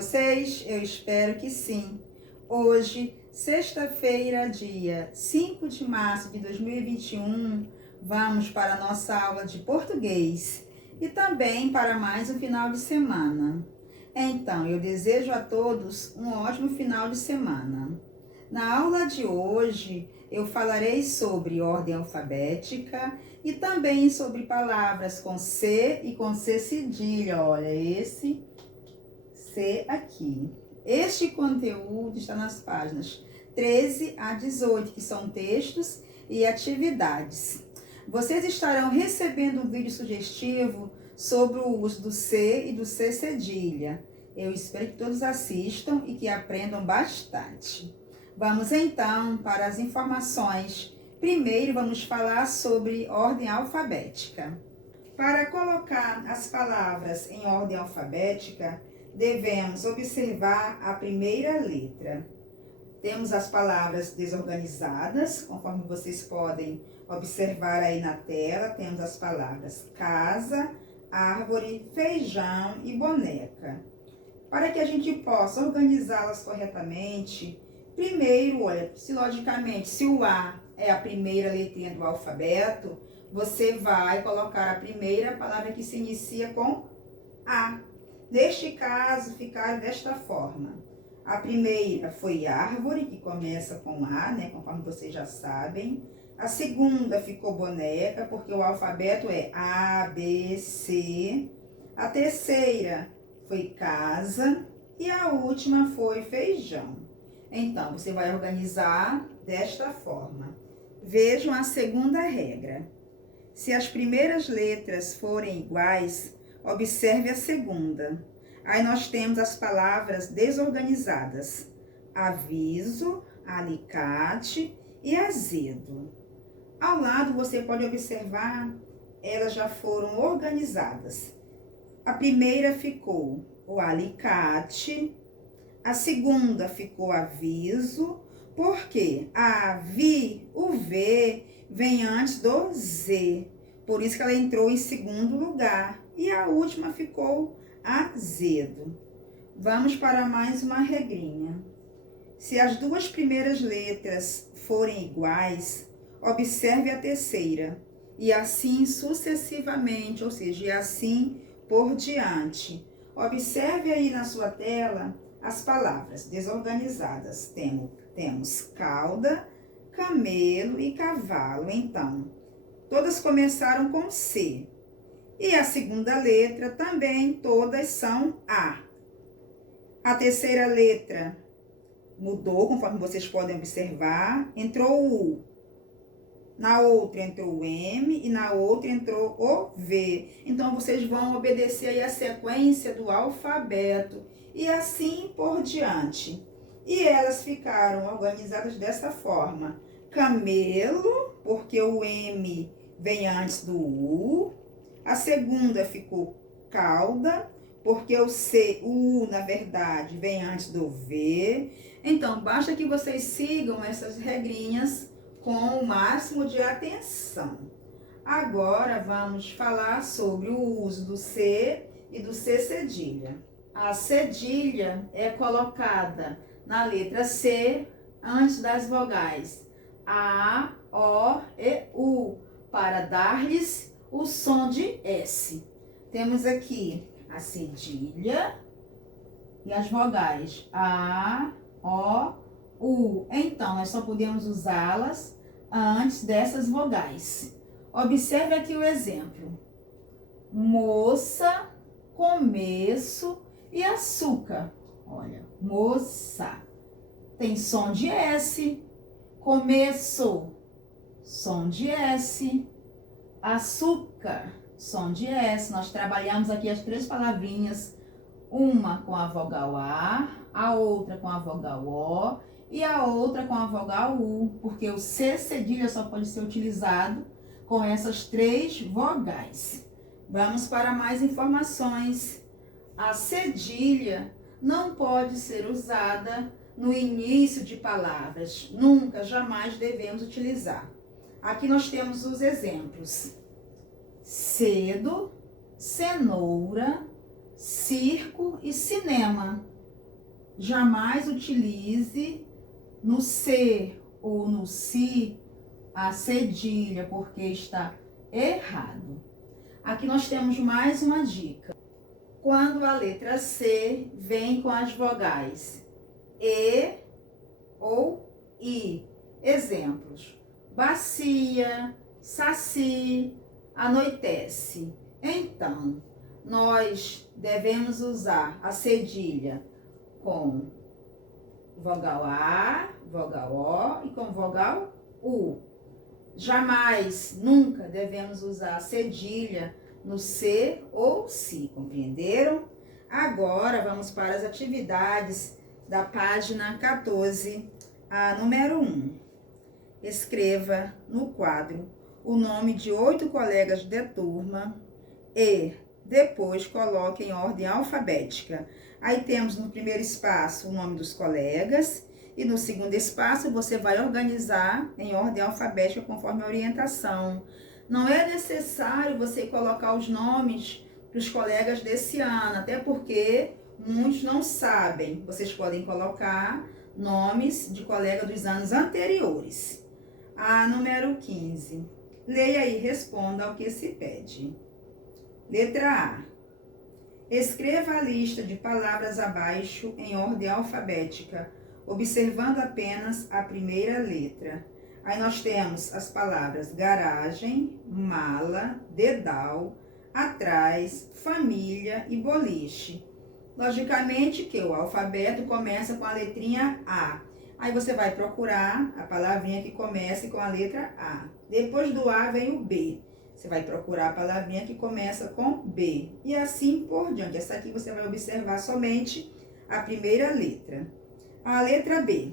vocês? Eu espero que sim. Hoje, sexta-feira, dia 5 de março de 2021, vamos para a nossa aula de português e também para mais um final de semana. Então, eu desejo a todos um ótimo final de semana. Na aula de hoje, eu falarei sobre ordem alfabética e também sobre palavras com C e com C cedilha. Olha, esse C aqui. Este conteúdo está nas páginas 13 a 18, que são textos e atividades. Vocês estarão recebendo um vídeo sugestivo sobre o uso do C e do C cedilha. Eu espero que todos assistam e que aprendam bastante. Vamos então para as informações. Primeiro vamos falar sobre ordem alfabética. Para colocar as palavras em ordem alfabética, devemos observar a primeira letra. Temos as palavras desorganizadas, conforme vocês podem observar aí na tela. Temos as palavras casa, árvore, feijão e boneca. Para que a gente possa organizá-las corretamente, primeiro, olha, se o A é a primeira letrinha do alfabeto, você vai colocar a primeira palavra que se inicia com A. Neste caso, ficaram desta forma. A primeira foi árvore, que começa com A, né, conforme vocês já sabem. A segunda ficou boneca, porque o alfabeto é A, B, C. A terceira foi casa e a última foi feijão. Então, você vai organizar desta forma. Vejam a segunda regra. Se as primeiras letras forem iguais, observe a segunda. Aí nós temos as palavras desorganizadas: aviso, alicate e azedo. Ao lado você pode observar, elas já foram organizadas. A primeira ficou o alicate, a segunda ficou aviso, porque o V vem antes do Z, por isso que ela entrou em segundo lugar. E a última ficou azedo. Vamos para mais uma regrinha. Se as duas primeiras letras forem iguais, observe a terceira, e assim sucessivamente, ou seja, e assim por diante. Observe aí na sua tela as palavras desorganizadas. Temos cauda, camelo e cavalo. Então, todas começaram com C. E a segunda letra também, todas são A. A terceira letra mudou, conforme vocês podem observar. Entrou o U. Na outra entrou o M e na outra entrou o V. Então, vocês vão obedecer aí a sequência do alfabeto e assim por diante. E elas ficaram organizadas dessa forma. Camelo, porque o M vem antes do U. A segunda ficou cauda, porque o U, na verdade, vem antes do V. Então, basta que vocês sigam essas regrinhas com o máximo de atenção. Agora, vamos falar sobre o uso do C e do C cedilha. A cedilha é colocada na letra C antes das vogais A, O e U, para dar-lhes o som de S. Temos aqui a cedilha e as vogais A, O, U. Então, nós só podemos usá-las antes dessas vogais. Observe aqui o exemplo. Moça, começo e açúcar. Olha, moça. Tem som de S. Começo, som de S. Açúcar, som de S. Nós trabalhamos aqui as três palavrinhas, uma com a vogal A outra com a vogal O e a outra com a vogal U, porque o C cedilha só pode ser utilizado com essas três vogais. Vamos para mais informações. A cedilha não pode ser usada no início de palavras. Nunca, jamais devemos utilizar. Aqui nós temos os exemplos: cedo, cenoura, circo e cinema. jamais utilize no C ou no si a cedilha, porque está errado. Aqui nós temos mais uma dica. Quando a letra C vem com as vogais E ou I. Exemplos: bacia, saci, anoitece. Então, nós devemos usar a cedilha com vogal A, vogal O e com vogal U. Jamais, nunca devemos usar a cedilha no C ou si, compreenderam? Agora vamos para as atividades da página 14, a número 1. Escreva no quadro o nome de 8 colegas de turma e depois coloque em ordem alfabética. Aí temos no primeiro espaço o nome dos colegas e no segundo espaço você vai organizar em ordem alfabética conforme a orientação. Não é necessário você colocar os nomes dos colegas desse ano, até porque muitos não sabem. Vocês podem colocar nomes de colegas dos anos anteriores. A número 15. Leia e responda ao que se pede. Letra A. Escreva a lista de palavras abaixo em ordem alfabética, observando apenas a primeira letra. Aí nós temos as palavras garagem, mala, dedal, atrás, família e boliche. Logicamente que o alfabeto começa com a letrinha A. Aí você vai procurar a palavrinha que comece com a letra A. Depois do A vem o B. Você vai procurar a palavrinha que começa com B. E assim por diante. Essa aqui você vai observar somente a primeira letra. A letra B.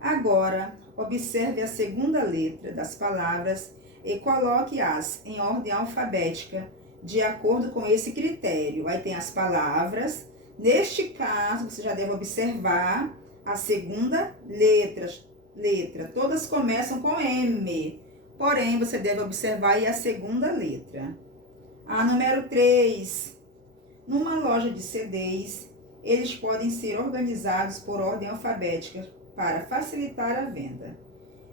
Agora, observe a segunda letra das palavras e coloque-as em ordem alfabética, de acordo com esse critério. Aí tem as palavras. Neste caso, você já deve observar a segunda letra. Todas começam com M. Porém, você deve observar aí a segunda letra. A número 3. Numa loja de CDs, eles podem ser organizados por ordem alfabética para facilitar a venda.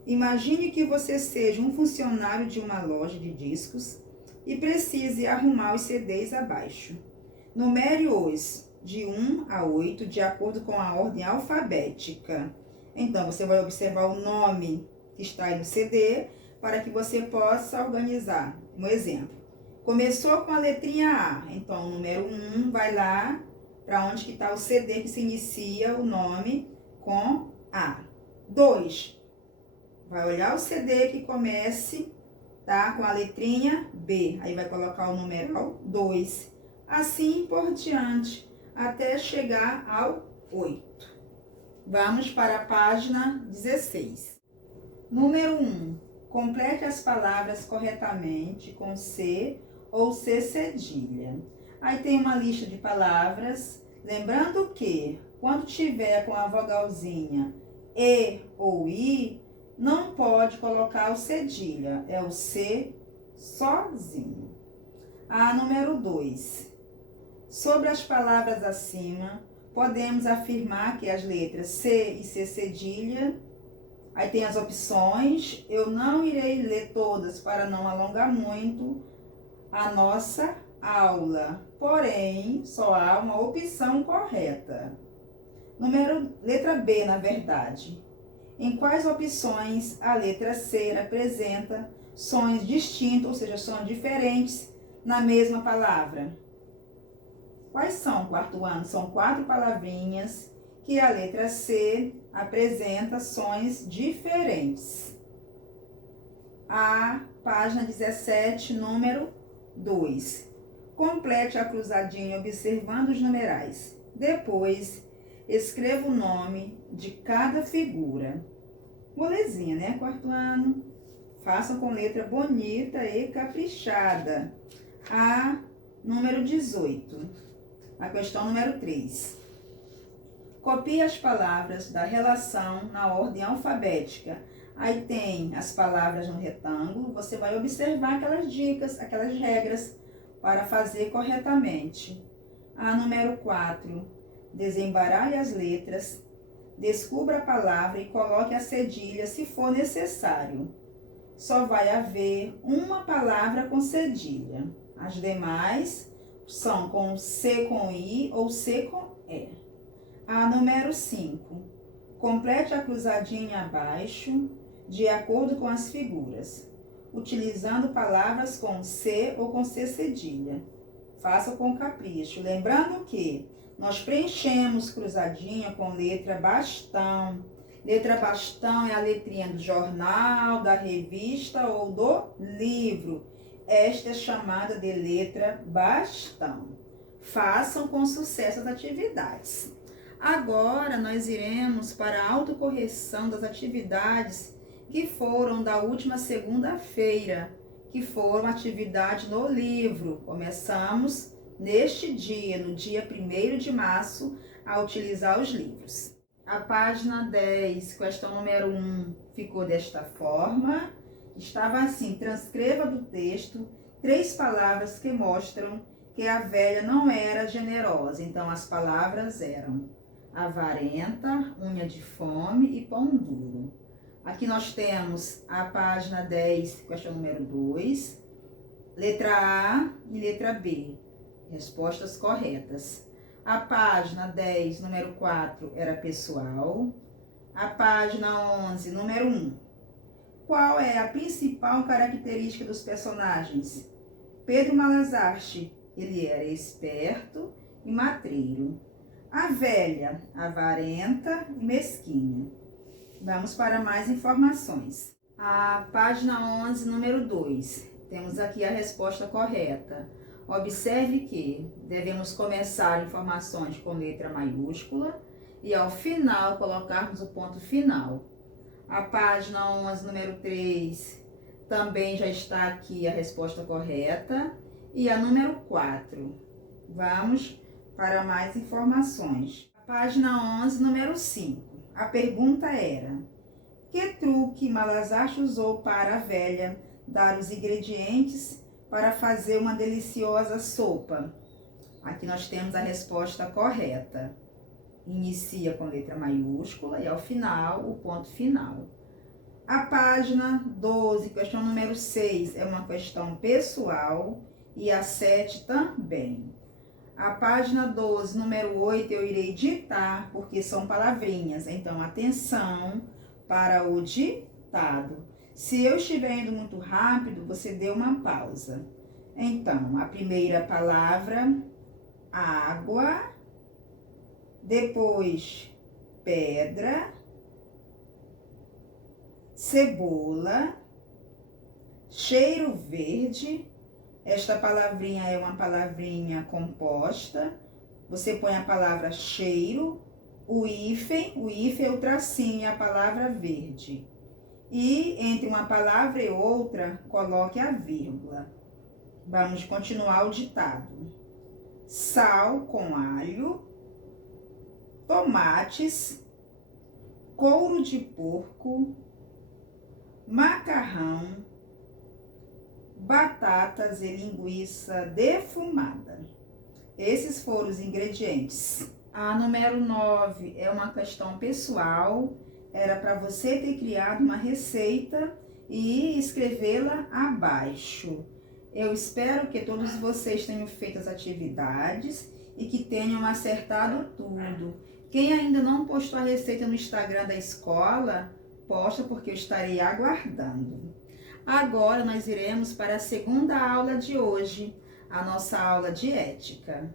Imagine que você seja um funcionário de uma loja de discos e precise arrumar os CDs abaixo. Numere-os de 1 a 8 de acordo com a ordem alfabética. Então, você vai observar o nome que está aí no CD para que você possa organizar. Um exemplo. Começou com a letrinha A. Então, o número 1 vai lá para onde que está o CD que se inicia o nome com A. 2. Vai olhar o CD que comece, tá, com a letrinha B. Aí vai colocar o numeral 2. Assim por diante, até chegar ao 8. Vamos para a página 16. Número 1. Complete as palavras corretamente com C ou C cedilha. Aí tem uma lista de palavras. Lembrando que, quando tiver com a vogalzinha E ou I, não pode colocar o cedilha. É o C sozinho. A número 2. Sobre as palavras acima, podemos afirmar que as letras C e C cedilha. Aí tem as opções. Eu não irei ler todas para não alongar muito a nossa aula. Porém, só há uma opção correta. Letra B, na verdade. Em quais opções a letra C apresenta sons distintos, ou seja, sons diferentes na mesma palavra? Quais são, quarto ano? São 4 palavrinhas que a letra C apresenta sons diferentes. A página 17, número 2. Complete a cruzadinha observando os numerais. Depois, escreva o nome de cada figura. Molezinha, né, quarto ano? Façam com letra bonita e caprichada. A número 18. A questão número 3. Copie as palavras da relação na ordem alfabética. Aí tem as palavras no retângulo. Você vai observar aquelas dicas, aquelas regras para fazer corretamente. A número 4. Desembaralhe as letras, descubra a palavra e coloque a cedilha se for necessário. Só vai haver uma palavra com cedilha. As demais são com C com I ou C com E. A número 5. Complete a cruzadinha abaixo, de acordo com as figuras, utilizando palavras com C ou com C cedilha. Faça com capricho. Lembrando que nós preenchemos cruzadinha com letra bastão. Letra bastão é a letrinha do jornal, da revista ou do livro. Esta é chamada de letra bastão. Façam com sucesso as atividades. Agora nós iremos para a autocorreção das atividades que foram da última segunda-feira, que foram atividade no livro. Começamos neste dia, no dia 1º de março, a utilizar os livros. A página 10, questão número 1, ficou desta forma. Estava assim: transcreva do texto 3 palavras que mostram que a velha não era generosa. Então, as palavras eram avarenta, unha de fome e pão duro. Aqui nós temos a página 10, questão número 2, letra A e letra B. Respostas corretas. A página 10, número 4, era pessoal. A página 11, número 1. Qual é a principal característica dos personagens? Pedro Malazarte, ele era esperto e matreiro. A velha, avarenta e mesquinha. Vamos para mais informações. A página 11, número 2. Temos aqui a resposta correta. Observe que devemos começar informações com letra maiúscula e ao final colocarmos o ponto final. A página 11, número 3, também já está aqui a resposta correta. E a número 4. Vamos para mais informações. A página 11, número 5. A pergunta era: que truque Malazarte usou para a velha dar os ingredientes para fazer uma deliciosa sopa? Aqui nós temos a resposta correta. Inicia com letra maiúscula e ao final o ponto final. A página 12, questão número 6, é uma questão pessoal e a 7 também. A página 12, número 8, eu irei ditar porque são palavrinhas. Então, atenção para o ditado. Se eu estiver indo muito rápido, você dê uma pausa. Então, a primeira palavra, água, depois pedra, cebola, cheiro verde. Esta palavrinha é uma palavrinha composta. Você põe a palavra cheiro, o hífen é o tracinho e a palavra verde. E entre uma palavra e outra, coloque a vírgula. Vamos continuar o ditado. Sal com alho, tomates, couro de porco, macarrão, batatas e linguiça defumada. Esses foram os ingredientes. A número 9 é uma questão pessoal. Era para você ter criado uma receita e escrevê-la abaixo. Eu espero que todos vocês tenham feito as atividades e que tenham acertado tudo. Quem ainda não postou a receita no Instagram da escola, posta porque eu estarei aguardando. Agora nós iremos para a segunda aula de hoje, a nossa aula de ética.